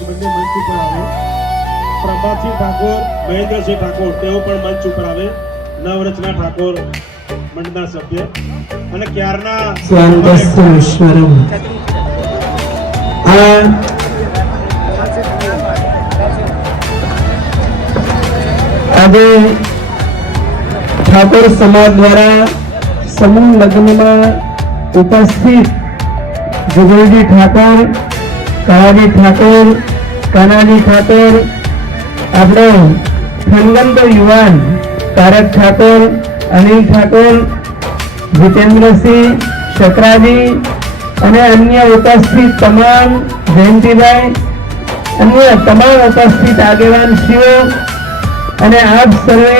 બંને મંચ ઉપર આવે. પ્રભાતસિંહ ઠાકોર, મહેન્દ્રસિંહ ઠાકોર તેઓ પણ મંચ ઉપર આવે. નવરચના ઠાકોર મંડળના સભ્ય અને ક્યારના સ્વાંતસ્તશ્વરમ. આજે ઠાકોર સમાજ દ્વારા સમૂહ લગ્નમાં ઉપસ્થિત જુગલજી ઠાકોર, કાળાજી ઠાકોર, કાનાજી ઠાકોર, આપણો થનગંત યુવાન તારક ઠાકોર, અનિલ ઠાકોર, જીતેન્દ્રસિંહ, શકરાજી અને અન્ય ઉપસ્થિત તમામ જયંતિભાઈ, અન્ય તમામ ઉપસ્થિત આગેવાનશ્રીઓ અને આપ સર્વે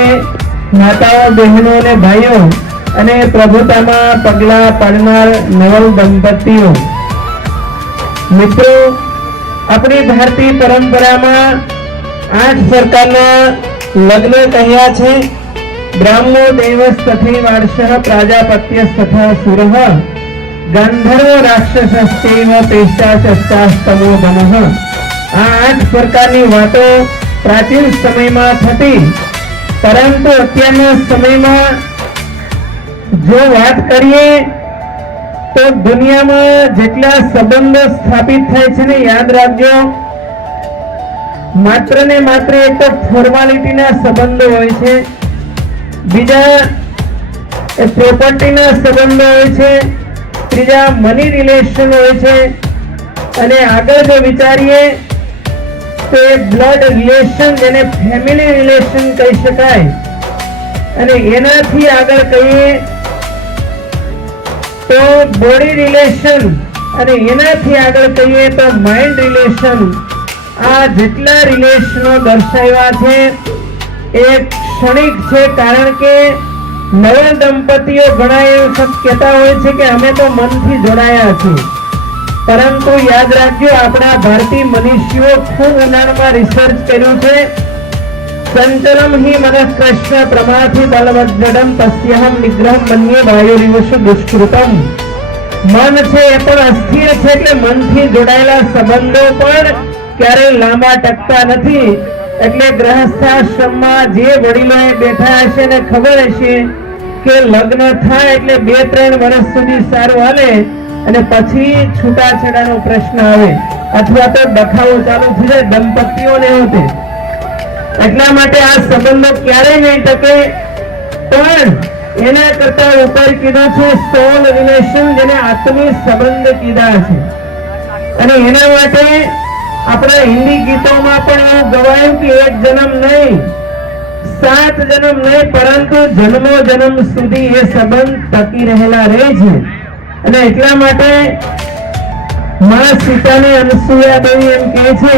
માતાઓ, બહેનો અને ભાઈઓ અને પ્રભુતામાં પગલા પાડનાર નવલ દંપતીઓ, મિત્રો, આપણી ભારતીય પરંપરામાં 8 પ્રકારના લગ્ન કહ્યા છે. બ્રાહ્મો દેવસ તથૈ વાર્ષઃ પ્રાજાપત્યસ તથા સુરઃ ગંધર્વ રાક્ષસશ્ચૈવ પેશાચશ્ચાસ્તમો ગણઃ. આ 8 પ્રકારની વાતો પ્રાચીન સમયમાં થતી, પરંતુ અત્યારના સમયમાં જો વાત કરીએ તો દુનિયામાં જેટલા સંબંધો સ્થાપિત થાય છે ને, યાદ રાખજો, માત્ર ને માત્ર એક ફોર્માલિટીના સંબંધો હોય છે, બીજા પ્રોપર્ટીના સંબંધો હોય છે, ત્રીજા મની રિલેશન હોય છે, અને આગળ જો વિચારીએ તો બ્લડ રિલેશન, જેને ફેમિલી રિલેશન કહી શકાય, અને એનાથી આગળ કહીએ તો બોડી રિલેશન, અને એનાથી આગળ કહીએ તો માઇન્ડ રિલેશન. આ જેટલા રિલેશનો દર્શાવ્યા છે એ ક્ષણિક છે, કારણ કે નવા દંપતીઓ ઘણા એવું કહેતા હોય છે કે અમે તો મનથી જોડાયા છીએ, પરંતુ યાદ રાખજો, આપણા ભારતીય મનુષ્યો ખૂબ ઊંડાણમાં રિસર્ચ કર્યું છે. સંચલમ હિ મનઃ કૃષ્ણ પ્રમાથી બલવદ્દડમ તસ્યહમ નિગ્રહમ મન્યે વાયુરિવશ દુષ્કૃતમ. મન છે એ પણ અસ્થિર છે, એટલે મનથી જોડાયેલા સંબંધો પણ ક્યારેય લાંબા ટકતા નથી. એટલે ગ્રહસ્થાશ્રમમાં જે વડીલોએ બેઠા હશે ને ખબર હશે કે લગ્ન થાય એટલે 2-3 વર્ષ સુધી સારું હાલે અને પછી છૂટાછેડાનો પ્રશ્ન આવે અથવા તો ડખાવો ચાલુ થઈ જાય દંપતીઓને હોતે. એટલા માટે આ સંબંધો ક્યારેય નહીં ટકે, પણ એના કરતા ઉપર કીધું છે સોલ રિલેશન, જેને આત્મીય સંબંધ કીધા છે. અને એના માટે આપણા હિન્દી ગીતોમાં પણ એવું ગવાયું કે 1 જન્મ નહીં, 7 જન્મ નહીં, પરંતુ જન્મો જન્મ સુધી એ સંબંધ ટકી રહેલા રહે છે. અને એટલા માટે માં સીતાને અનસુયા દેવી એમ કહે છે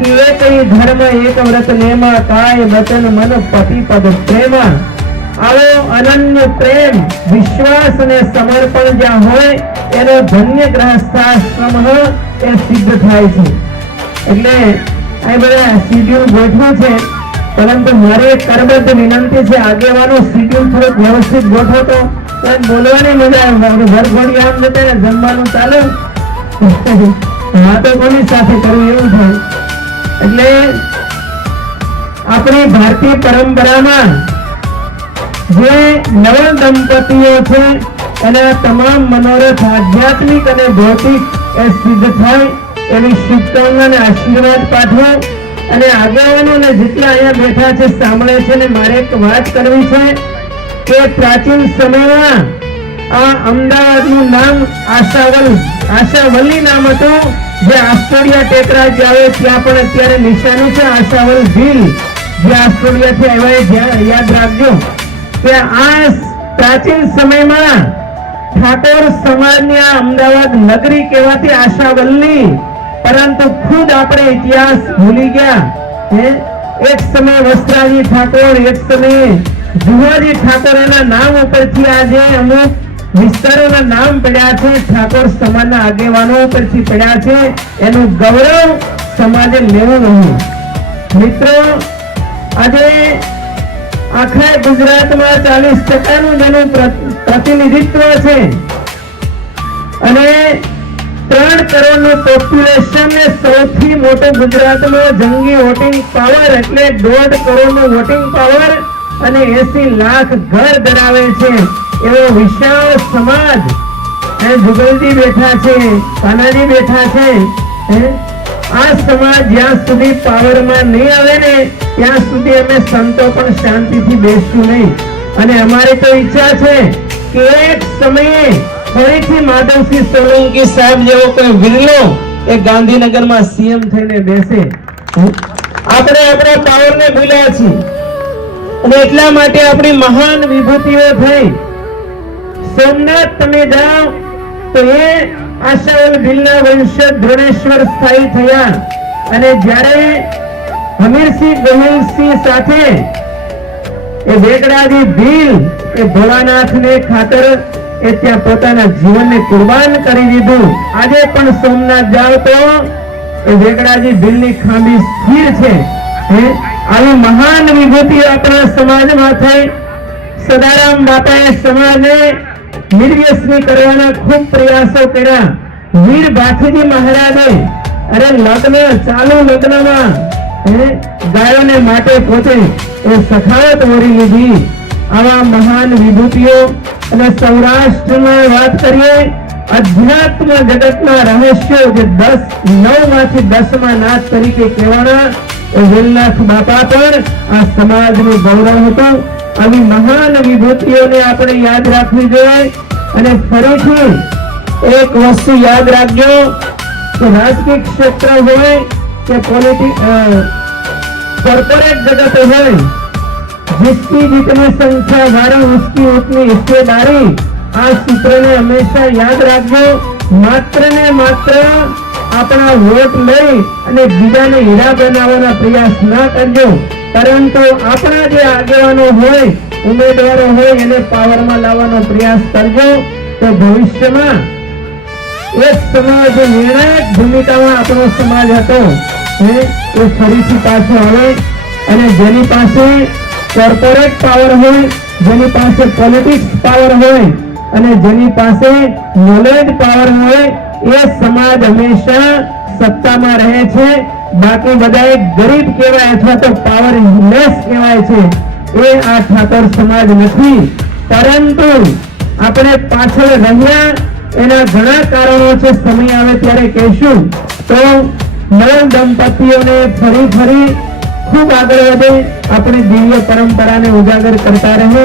કે એક ધર્મ એક વ્રત નેમા, કાય વચન મન પતિ પદ પ્રેમા. આવો અનન્ય પ્રેમ, વિશ્વાસ અને સમર્પણ જ્યાં હોય એનો ધન્ય ગ્રહસ્થાશ્રમ એ સિદ્ધ થાય છે. એટલે આ બધા શિડ્યુલ ગોઠવું છે, પરંતુ મારે એક કરબદ્ધ વિનંતી છે, આગેવાનો શિડ્યુલ થોડુંક વ્યવસ્થિત ગોઠવો તો બોલવાની મજા આવે. ભરઘોડી આમ જતા ને જમવાનું ચાલે, વાતો કોની સાથે કરવું એવું થાય. એટલે આપણી ભારતીય પરંપરામાં જે નવા દંપતીઓ છે એના તમામ મનોરથ આધ્યાત્મિક અને ભૌતિક એ સિદ્ધ થાય એવી શુભકામના અને આશીર્વાદ પાઠવો. અને આગેવાનોને જેટલા અહીંયા બેઠા છે સાંભળે છે, ને મારે એક વાત કરવી છે કે પ્રાચીન સમયમાં આ અમદાવાદનું નામ આશાવલ્લી નામ હતું, જે આસ્ટોડિયા ટેકરા જે આવે ત્યાં પણ અત્યારે નિશાની છે આશાવલ ઝીલ, જે આસ્ટોડિયાથી આવ્યા. યાદ રાખજો કે આ પ્રાચીન સમયમાં ઠાકોર સમાજની આ અમદાવાદ નગરી કહેવાતી આશાવલ્લી, પરંતુ ખુદ આપણે ઇતિહાસ ભૂલી ગયા. એક સમય વસ્ત્રાજી ઠાકોર, એક સમયે જુવાજી ઠાકોર, એના નામ ઉપરથી આજે અમુક વિસ્તારોના નામ પડ્યા છે, ઠાકોર સમાજના આગેવાનો ઉપરથી પડ્યા છે. એનું ગૌરવ સમાજે લેવું રહ્યું. મિત્રો, આજે આખા ગુજરાતમાં 40% જેનું પ્રતિનિધિત્વ છે, અને 3 કરોડનું પોપ્યુલેશન ને સૌથી મોટો ગુજરાતમાં જંગી વોટિંગ પાવર એટલે 1.5 કરોડનો વોટિંગ પાવર અને 80 લાખ ઘર ધરાવે છે એવો વિશાળ સમાજ. જુગલજી બેઠા છે, કાનાજી બેઠા છે. આ સમાજ જ્યાં સુધી પાવરમાં નહીં આવે ને ત્યાં સુધી અમે સંતો પણ શાંતિથી બેસશું નહીં. અને અમારી તો ઈચ્છા છે કે એક સમયે ફરીથી માધવસિંહ સોલંકી સાહેબ જેવો કોઈ વિરલો એ ગાંધીનગરમાં સીએમ થઈને બેસે. આપણે આપણા પાવરને ભૂલ્યા છીએ અને એટલા માટે આપણી મહાન વિભૂતિઓ થઈ. સોમનાથ તમે જાઓ તો એ આશાવલ ભીલના વંશજ દ્રોણેશ્વર સ્થાયી થયા અને જ્યારે હમીરસિંહ ગોહિલસિંહ સાથે એ વેગડાજી ભીલ એ ભોળાનાથને ખાતર એ ત્યાં પોતાના જીવનને કુરબાન કરી દીધું. આજે પણ સોમનાથ જાઓ તો એ વેગડાજી ભીલની ખાંભી સ્થિર છે. આવી મહાન વિભૂતિ આપણા સમાજમાં થઈ. સદારામ બાપાએ સમાજને નિર્વ્યસની કરવાના ખૂબ પ્રયાસો કર્યા. વીર ભાથીજી મહારાજે ચાલુ લગ્નમાં ગાયોને માટે પોતે એ સખાવત ઓરી લીધી. આવા મહાન વિભૂતિઓ. અને સૌરાષ્ટ્રમાં વાત કરીએ અધ્યાત્મ જગતના રહસ્યો જે 9 માંથી 10માં નાથ તરીકે કહેવાના એ વેલનાથ બાપા પણ આ સમાજનું ગૌરવ હતું. આવી મહાન વિભૂતિઓને આપણે યાદ રાખવી જોઈએ. અને ફરીથી એક વસ્તુ યાદ રાખજો કે રાજકીય ક્ષેત્ર હોય કે કોર્પોરેટ જગત હોય, जिसकी जितनी संख्या वारी उसकी उतनी हिस्सेदारी. આ સૂત્રને હંમેશા યાદ રાખજો. માત્ર ને માત્ર આપણા વોટ લઈ અને બીજાને હીરા બનાવવાના પ્રયાસ ના કરજો, પરંતુ આપણા જે આગેવાનો હોય, ઉમેદવારો હોય એને પાવરમાં લાવવાનો પ્રયાસ કરજો. તો ભવિષ્યમાં એક સમાજ નિર્ણાયક ભૂમિકામાં આપણો સમાજ હતો એ ફરીથી પાછો આવે અને જેની પાસે કોર્પોરેટ પાવર હોય, જેની પાસે પોલિટિક્સ પાવર હોય અને જેની પાસે નોલેજ પાવર હોય એ સમાજ હંમેશા સત્તામાં રહે છે. બાકી બધા ગરીબ કહેવાય અથવા તો પાવરલેસ કહેવાય છે. એ આ ઠાકોર સમાજ નથી. પરંતુ આપણે પાછળ રહ્યા એના ઘણા કારણો છે. સમય આવે ત્યારે કહેશું. તો નવ દંપતીઓને ફરી ખૂબ આગળ વધે, આપણી દિવ્ય પરંપરાને ઉજાગર કરતા રહે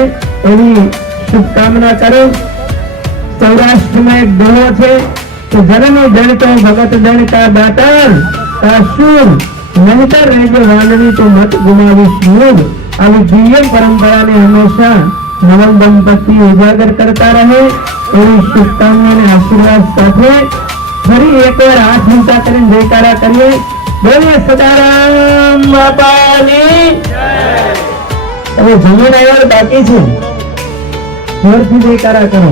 એવી શુભકામના કરું. સૌરાષ્ટ્રમાં એક દોહો છે કે જન્મ જણતો ભગત જણ કા દાતાર કા શુર નહીતર રહેજો વાનવી તો મત ગુમાવીશ મૂળ. આવી દિવ્ય પરંપરાને હંમેશા નવમ દંપતી ઉજાગર કરતા રહે એવી શુભકામના અને આશીર્વાદ સાથે ફરી એકવાર હાથ ઊંચા કરીને જયકારા કરીએ. બોલીએ સદારામ બાપાની જય. હવે જમીન આવ્યા બાકી છે, જોરથી જયકારા કરો.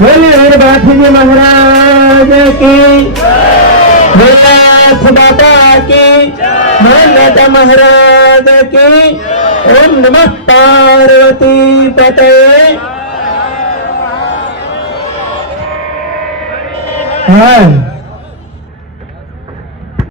બોલીએ વીર ભાથીજી મહારાજ કી જય, વેલનાથ બાપા કી જય, મહારાજા મહારાજ કી જય. ઓમ નમઃ પાર્વતી પતये. હા